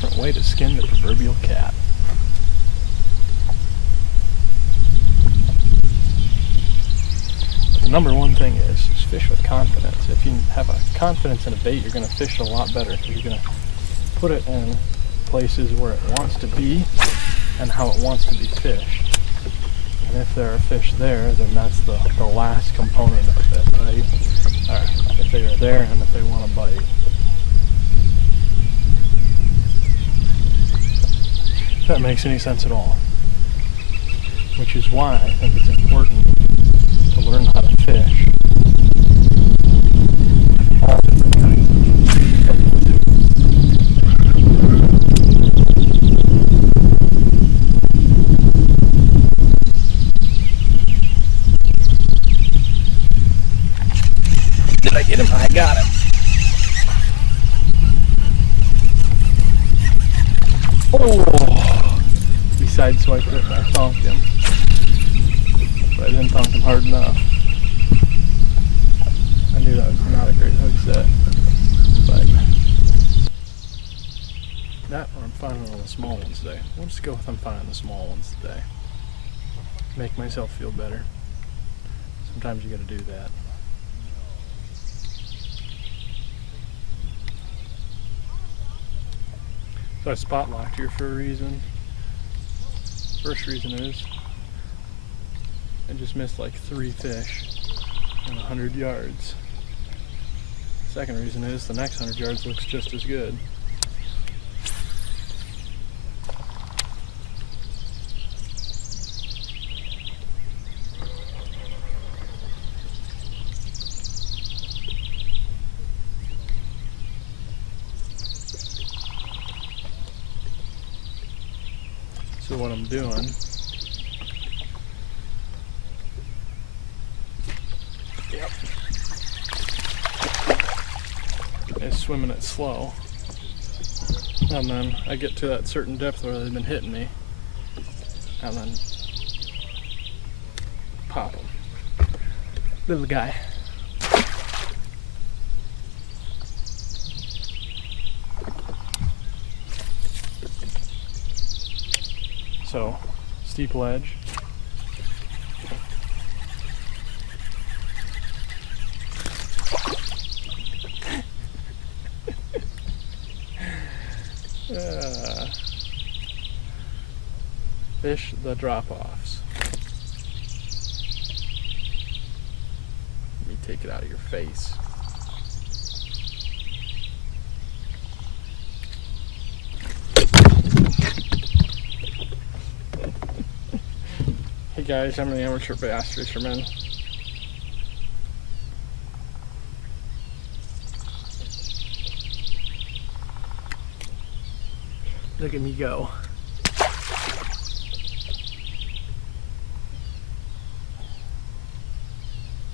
different way to skin the proverbial cat. But the number one thing is fish with confidence. If you have a confidence in a bait, you're going to fish a lot better, because you're going to put it in places where it wants to be and how it wants to be fished. And if there are fish there, then that's the last component of it, right? Or if they are there and if they want to bite. If that makes any sense at all. Which is why I think it's important to learn how to fish all different kinds of fish. Did I get him? I got him. Oh! He sideswiped it and I thonked him. But I didn't thonk him hard enough. I knew that was not a great hook set. But that, or I'm finding all the small ones today. We'll just go with I'm finding the small ones today. Make myself feel better. Sometimes you gotta do that. So I spot locked here for a reason. First reason is I just missed like 3 fish in 100 yards. Second reason is the next 100 yards looks just as good. So what I'm doing is swimming it slow, and then I get to that certain depth where they've been hitting me, and then pop them. Little guy. So, steep ledge. Fish the drop-offs. Let me take it out of your face. Hey guys, I'm an amateur bass fisherman. Look at me go.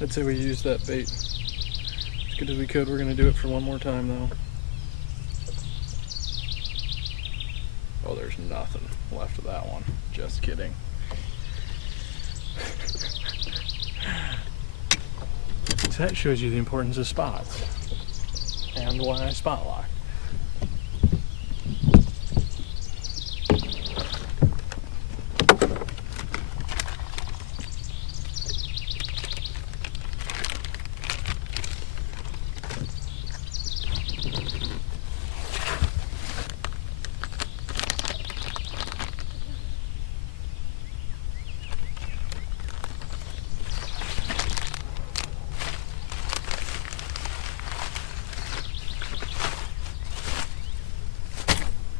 I'd say we used that bait as good as we could. We're going to do it for one more time though. Oh, there's nothing left of that one. Just kidding. So that shows you the importance of spots and why I spot lock.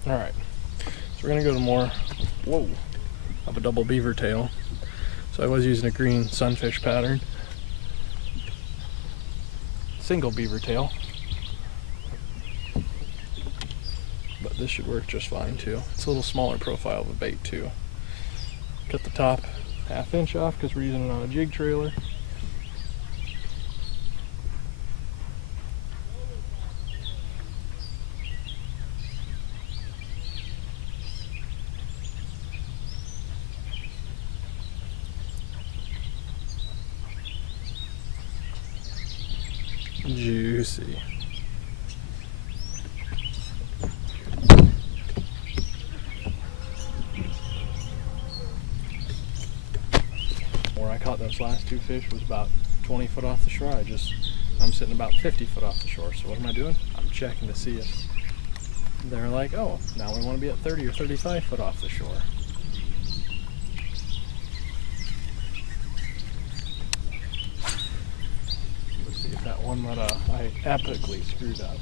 Alright, so we're going to go to more, of a double beaver tail. So I was using a green sunfish pattern. Single beaver tail. But this should work just fine too. It's a little smaller profile of a bait too. Cut the top 1/2 inch off because we're using it on a jig trailer. Juicy. Where I caught those last two fish was about 20 foot off the shore. I'm sitting about 50 foot off the shore. So what am I doing? I'm checking to see if they're like, oh, now we want to be at 30 or 35 foot off the shore. Let's see if that one that I epically screwed up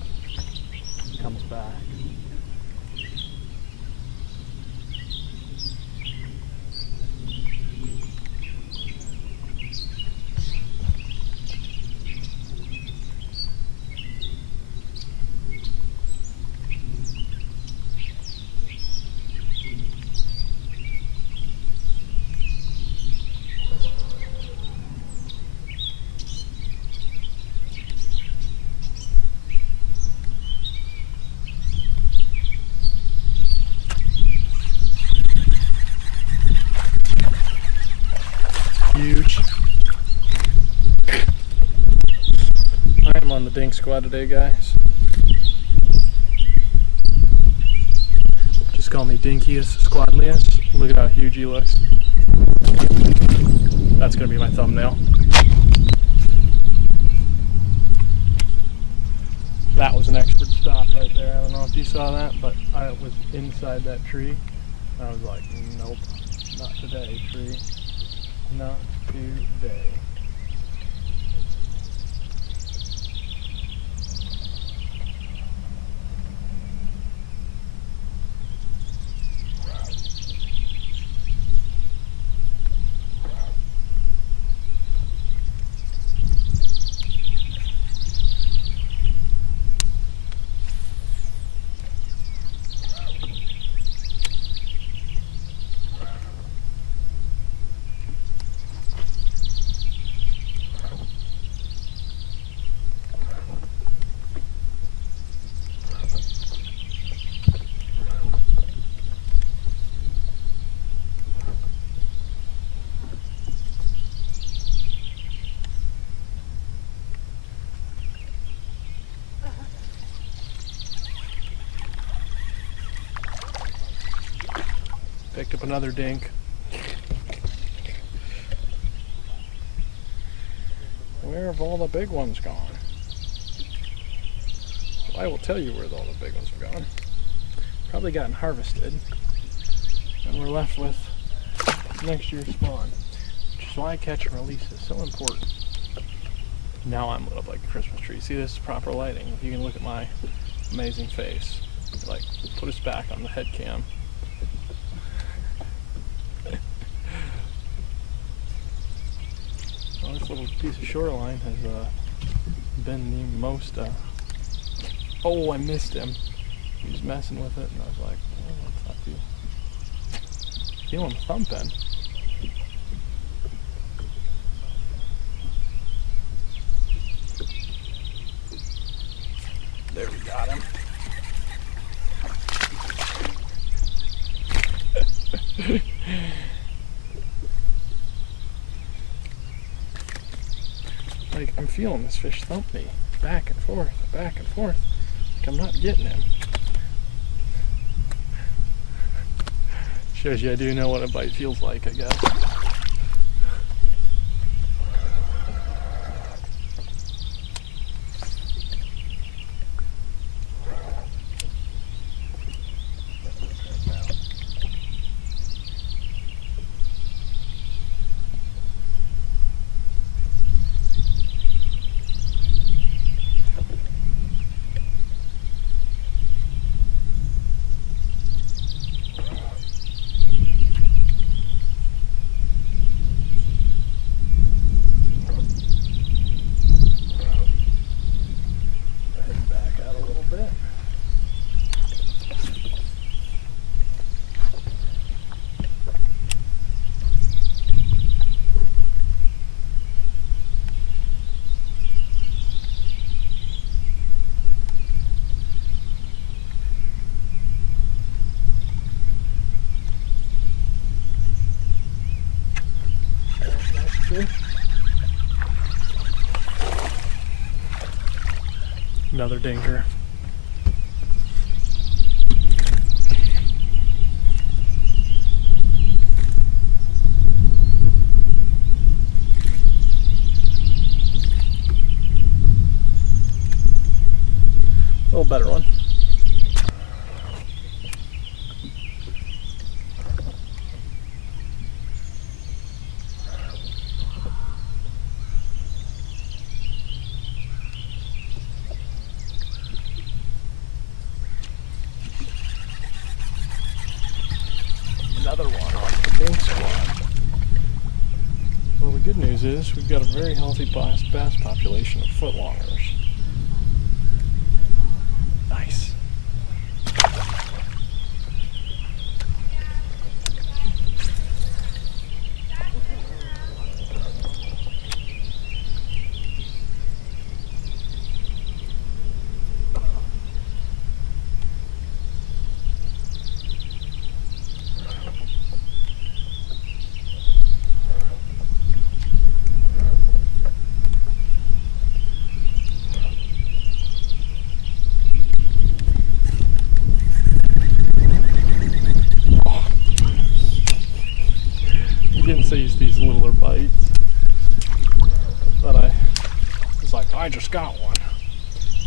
comes back. Huge. I am on the dink squad today, guys. Just call me Dinkiest Squadliest. Look at how huge he looks. That's gonna be my thumbnail. That was an expert stop right there. I don't know if you saw that, but I was inside that tree. I was like, nope, not today, tree. Not today. Picked up another dink. Where have all the big ones gone? Well, I will tell you where all the big ones have gone. Probably gotten harvested. And we're left with next year's spawn. Which is why catch and release is so important. Now I'm lit up like a Christmas tree. See, this is proper lighting. If you can look at my amazing face. Like, put us back on the head cam. This little piece of shoreline has been the most, oh, I missed him. He was messing with it and I was like, oh, what's that feel? Feeling thumping. There, we got him. Like, I'm feeling this fish thump me back and forth, back and forth. Like, I'm not getting him. Shows you I do know what a bite feels like, I guess. Another dinker. better one. Another one on the Dink Squad. Well, the good news is we've got a very healthy bass population of footlongers. Nice. Didn't seize these littler bites, but I was like, I just got one.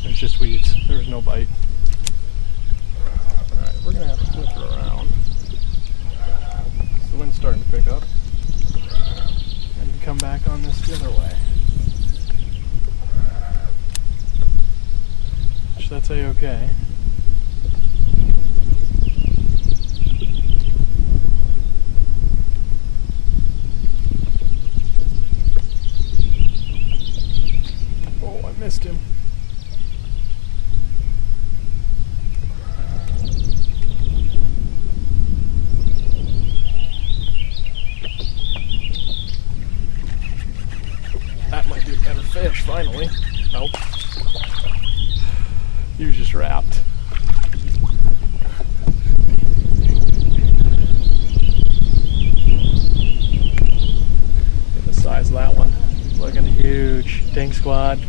It was just weeds. There was no bite. Alright, we're gonna have to flip her around. The wind's starting to pick up. And come back on this the other way. Which that's a-okay. Missed him. That might be a better fish, finally. Nope. He was just wrapped. Look at the size of that one. Looking huge. Dink Squad.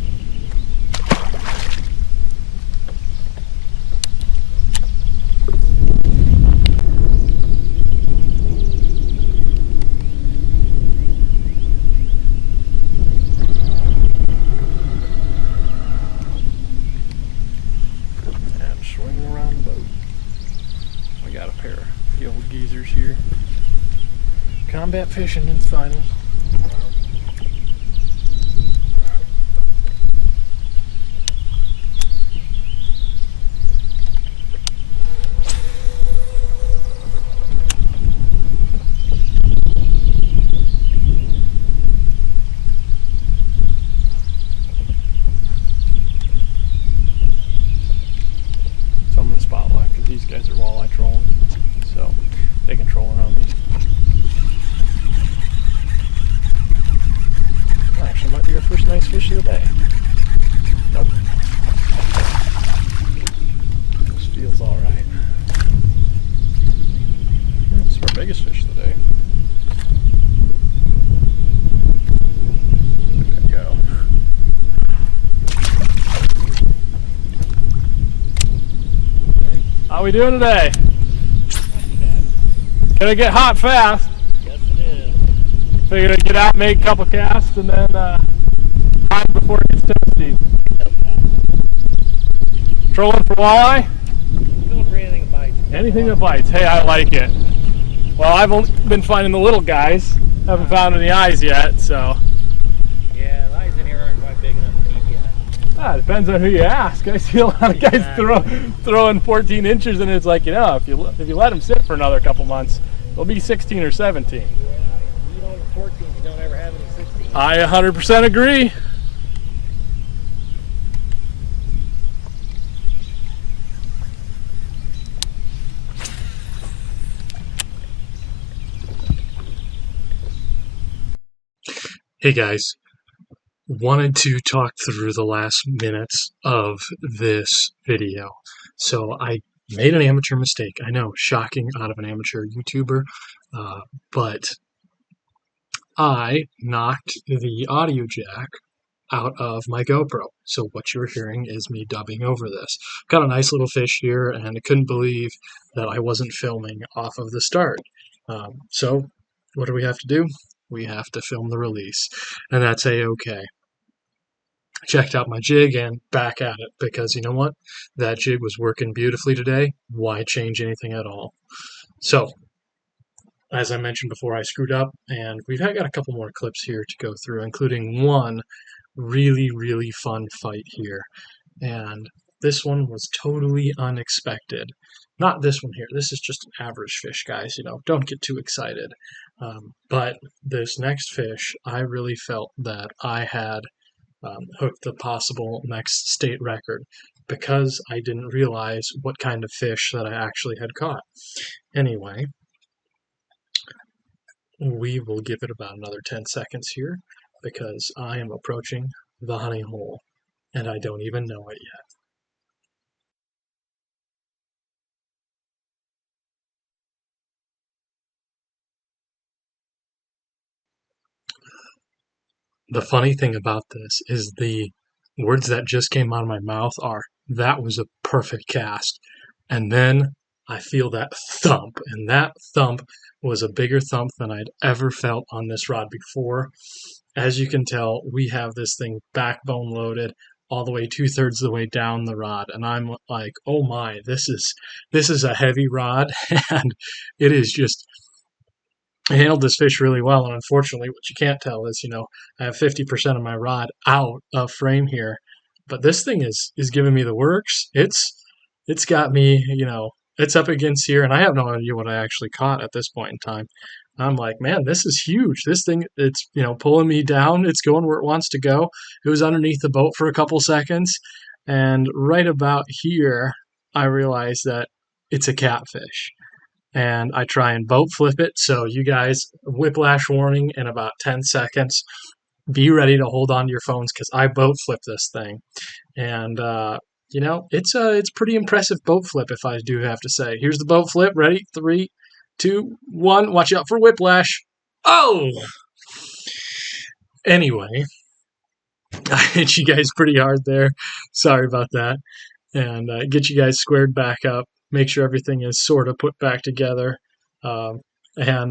Geezers here. Combat fishing in finals. So I'm gonna spotlight because these guys are walleye trolling. So they can troll around these. Actually, might be our first nice fish of the day. Nope. This feels all right. It's our biggest fish of the day. There we go. How we doing today? Gonna get hot fast. Yes, it is. Figured I'd get out, make a couple casts, and then hide before it gets toasty. Trolling for walleye? Going for anything that bites. Anything that bites. Hey, I like it. Well, I've only been finding the little guys. Haven't found any eyes yet, so. Yeah, the eyes in here aren't quite big enough to keep yet. It depends on who you ask. I see a lot of guys throwing 14 inches, and it's like, if you let them sit for another couple months, they'll be 16 or 17. Yeah, you don't have 14, you don't ever have any 16. I 100% agree. Hey guys, wanted to talk through the last minutes of this video. So I made an amateur mistake. I know, shocking out of an amateur YouTuber, but I knocked the audio jack out of my GoPro. So what you're hearing is me dubbing over this. Got a nice little fish here, and I couldn't believe that I wasn't filming off of the start. So what do we have to do? We have to film the release, and that's a-okay. checked out my jig and back at it because you know what? That jig was working beautifully today. Why change anything at all? So, as I mentioned before, I screwed up, and we've got a couple more clips here to go through, including one really, really fun fight here. And this one was totally unexpected. Not this one here. This is just an average fish, guys. Don't get too excited. But this next fish, I really felt that I had hooked the possible next state record because I didn't realize what kind of fish that I actually had caught. Anyway, we will give it about another 10 seconds here because I am approaching the honey hole and I don't even know it yet. The funny thing about this is the words that just came out of my mouth are, "That was a perfect cast." And then I feel that thump, and that thump was a bigger thump than I'd ever felt on this rod before. As you can tell, we have this thing backbone loaded all the way 2/3 of the way down the rod, and I'm like, oh my, this is a heavy rod, and it is just. I handled this fish really well, and unfortunately, what you can't tell is, I have 50% of my rod out of frame here, but this thing is giving me the works. It's got me, it's up against here, and I have no idea what I actually caught at this point in time. I'm like, man, this is huge. This thing, it's pulling me down. It's going where it wants to go. It was underneath the boat for a couple seconds, and right about here, I realized that it's a catfish. And I try and boat flip it. So you guys, whiplash warning in about 10 seconds. Be ready to hold on to your phones because I boat flip this thing. And, it's pretty impressive boat flip if I do have to say. Here's the boat flip. Ready? 3, 2, 1. Watch out for whiplash. Oh! Anyway, I hit you guys pretty hard there. Sorry about that. And get you guys squared back up. Make sure everything is sort of put back together and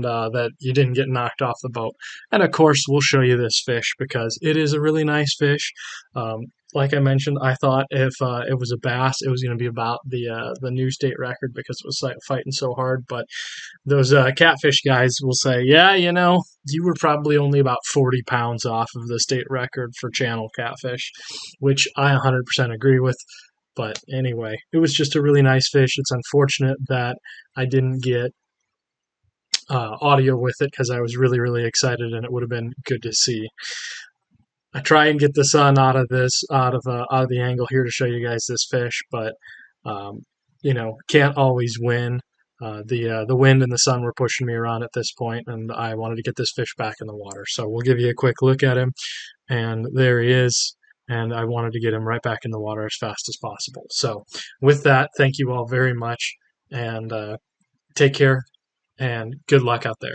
that you didn't get knocked off the boat. And of course, we'll show you this fish because it is a really nice fish. Like I mentioned, I thought if it was a bass, it was going to be about the new state record because it was fighting so hard. But those catfish guys will say, yeah, you were probably only about 40 pounds off of the state record for channel catfish, which I 100% agree with. But anyway, it was just a really nice fish. It's unfortunate that I didn't get audio with it because I was really, really excited and it would have been good to see. I try and get the sun out of the angle here to show you guys this fish, but can't always win. The wind and the sun were pushing me around at this point, and I wanted to get this fish back in the water. So we'll give you a quick look at him, and there he is. And I wanted to get him right back in the water as fast as possible. So with that, thank you all very much, and take care, and good luck out there.